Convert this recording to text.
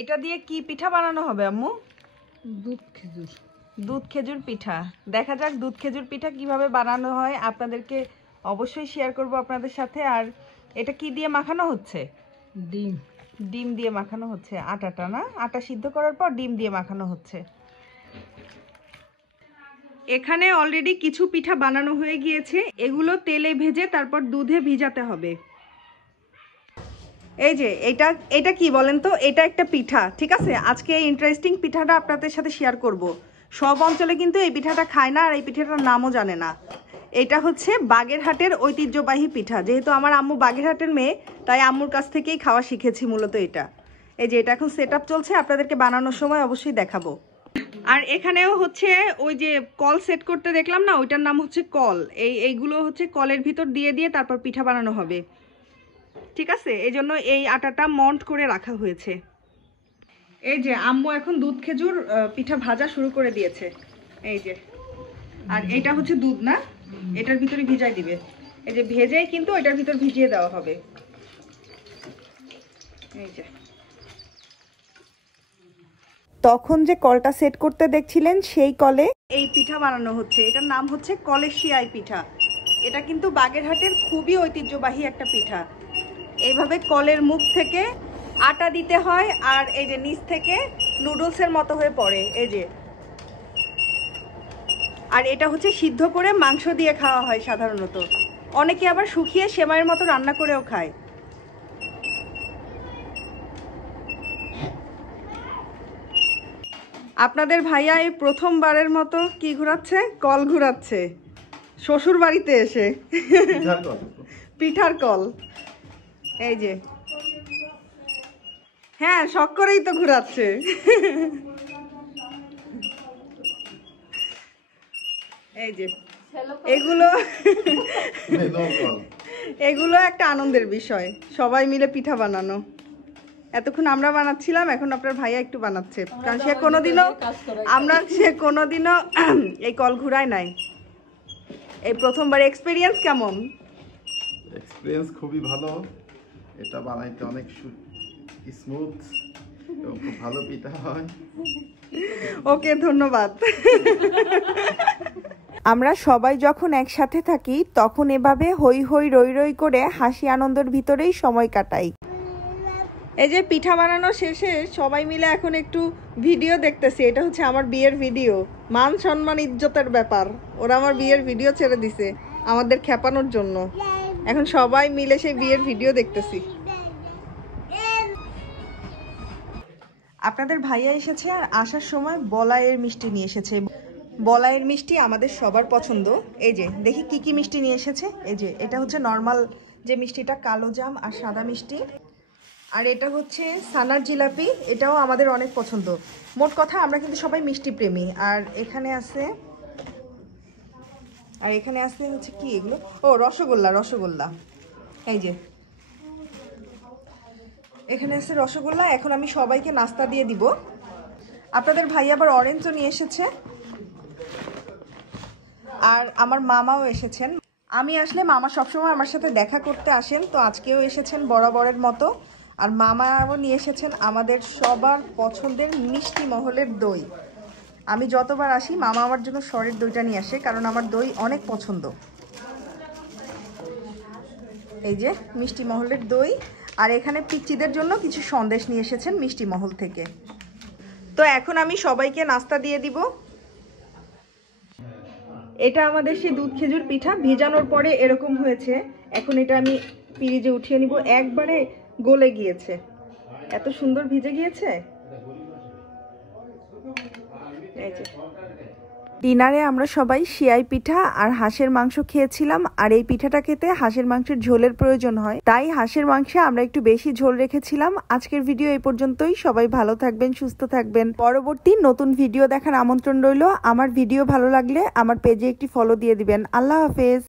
এটা দিয়ে কি পিঠা বানানো হবে আম্মু? দুধ খেজুর পিঠা। দেখা যাক দুধ খেজুর পিঠা কিভাবে বানানো হয়, আপনাদেরকে অবশ্যই শেয়ার করব আপনাদের সাথে। আর এটা কি দিয়ে মাখানো হচ্ছে? ডিম দিয়ে মাখানো হচ্ছে। আটাটা না, আটা সিদ্ধ করার পর ডিম দিয়ে মাখানো হচ্ছে। এখানে অলরেডি কিছু পিঠা বানানো হয়ে গিয়েছে, এগুলো তেলে ভেজে তারপর দুধে ভিজাতে হবে। এই যে এটা কি বলেন তো? এটা একটা পিঠা, ঠিক আছে? আজকে এই ইন্টারেস্টিং পিঠাটা আপনাদের সাথে শেয়ার করব। সব অঞ্চলে কিন্তু এই পিঠাটা খায় না, আর এই পিঠাটার নামও জানে না। এটা হচ্ছে বাগেরহাটের ঐতিহ্যবাহী পিঠা। যেহেতু আমার আম্মু বাগেরহাটের মেয়ে, তাই আম্মুর কাছ থেকেই খাওয়া শিখেছি মূলত এটা। এই যে এটা এখন সেট আপ চলছে, আপনাদেরকে বানানোর সময় অবশ্যই দেখাবো। আর এখানেও হচ্ছে ওই যে কল সেট করতে দেখলাম না, ওইটার নাম হচ্ছে কল। এইগুলো হচ্ছে কলের ভিতর দিয়ে দিয়ে তারপর পিঠা বানানো হবে, ঠিক আছে? এই জন্য এই আটাটা মন্ট করে রাখা হয়েছে। এই যে আম্মু এখন দুধ খেজুর পিঠা ভাজা শুরু করে দিয়েছে। এই যে, আর এটা হচ্ছে দুধ না, এটার ভিতরে ভিজাই দিবে। এই যে ভেজেই কিন্তু এটার ভিতর ভিজিয়ে দেওয়া হবে। এই যে তখন যে কলটা সেট করতে দেখছিলেন, সেই কলে এই পিঠা বানানো হচ্ছে। এটার নাম হচ্ছে কলের শিয়াই পিঠা। এটা কিন্তু বাগেরহাটের খুবই ঐতিহ্যবাহী একটা পিঠা। এইভাবে কলের মুখ থেকে আটা দিতে হয়, আর এই যে নিচ থেকে নুডলসের মতো হয়ে পড়ে। এই যে, আর এটা হচ্ছে সিদ্ধ করে মাংস দিয়ে খাওয়া হয় সাধারণত। অনেকে আবার শুকিয়ে সেমাইয়ের মতো রান্না করেও খায়। আপনাদের ভাইয়া এই প্রথমবারের মতো কি ঘোরাচ্ছে? কল ঘোরাচ্ছে শ্বশুর বাড়িতে এসে। পিঠার কল। এই যে, হ্যাঁ, শখ করেই তো ঘোরাচ্ছে। এই যে এগুলো একটা আনন্দের বিষয়, সবাই মিলে পিঠা বানানো। এতক্ষণ আমরা বানাচ্ছিলাম, এখন আপনার ভাইয়া একটু বানাচ্ছে, কারণ সে কোনোদিনও এই কল ঘুরায় নাই। এই প্রথমবার। এক্সপেরিয়েন্স কেমন? এক্সপেরিয়েন্স খুবই ভালো। এটা বানাইতে অনেক স্মুথ এবং খুব ভালো পিঠা হয়। ওকে, ধন্যবাদ। আমরা সবাই যখন একসাথে থাকি তখন এভাবে হই হই রই রই করে হাসি আনন্দের ভিতরেই সময় কাটাই। এই যে পিঠা বানানো শেষে সবাই মিলে এখন একটু ভিডিও দেখতেছি। এটা হচ্ছে আমার বিয়ের ভিডিও। মান সম্মান ইজ্জতের ব্যাপার, ওরা আমার বিয়ের ভিডিও ছেড়ে দিছে আমাদের খেপানোর জন্য। এখন সবাই মিলে সেই বিয়ের ভিডিও দেখতেছি। আপনাদের ভাইয়া এসেছে, আর আসার সময় বলাইয়ের মিষ্টি নিয়ে এসেছে। বলাইয়ের মিষ্টি আমাদের সবার পছন্দ। এই যে দেখি কি কি মিষ্টি নিয়ে এসেছে। এই যে এটা হচ্ছে নর্মাল যে মিষ্টিটা, কালো জাম আর সাদা মিষ্টি। আর এটা হচ্ছে সানার জিলাপি, এটাও আমাদের অনেক পছন্দ। মোট কথা আমরা কিন্তু সবাই মিষ্টি প্রেমী। আর এখানে আছে হচ্ছে কি এগুলো? ও, রসগোল্লা। এই যে এখানে আছে রসগোল্লা। এখন আমি সবাইকে নাস্তা দিয়ে দিব। আপনাদের ভাই আবার অরেঞ্জও নিয়ে এসেছে, আর আমার মামাও এসেছেন। আমি আসলে মামা সবসময় আমার সাথে দেখা করতে আসেন, তো আজকেও এসেছেন বরাবরের মতো। আর মামাও নিয়ে এসেছেন আমাদের সবার পছন্দের মিষ্টি মহলের দই। আমি যতবার আসি মামা আমার জন্য সরের দইটা নিয়ে আসে, কারণ আমার দই অনেক পছন্দ। এই যে মিষ্টি মহলের দই। আর এখানে পিচ্চিদের জন্য কিছু সন্দেশ নিয়ে এসেছেন মিষ্টি মহল থেকে। তো এখন আমি সবাইকে নাস্তা দিয়ে দিব। এটা আমাদের সেই দুধ খেজুর পিঠা ভিজানোর পরে এরকম হয়েছে। এখন এটা আমি ফ্রিজে উঠিয়ে নিব। একবারে গলে গিয়েছে, এত সুন্দর ভিজে গিয়েছে। এই যে ডিনারে আমরা সবাই সিয়াই পিঠা আর হাঁসের মাংস খেয়েছিলাম। আর এই পিঠাটা খেতে হাঁসের মাংসের ঝোলের প্রয়োজন হয়, তাই হাঁসের মাংসে আমরা একটু বেশি ঝোল রেখেছিলাম। আজকের ভিডিও এই পর্যন্তই। সবাই ভালো থাকবেন, সুস্থ থাকবেন। পরবর্তী নতুন ভিডিও দেখার আমন্ত্রণ রইল। আমার ভিডিও ভালো লাগলে আমার পেজে একটি ফলো দিয়ে দিবেন। আল্লাহ হাফেজ।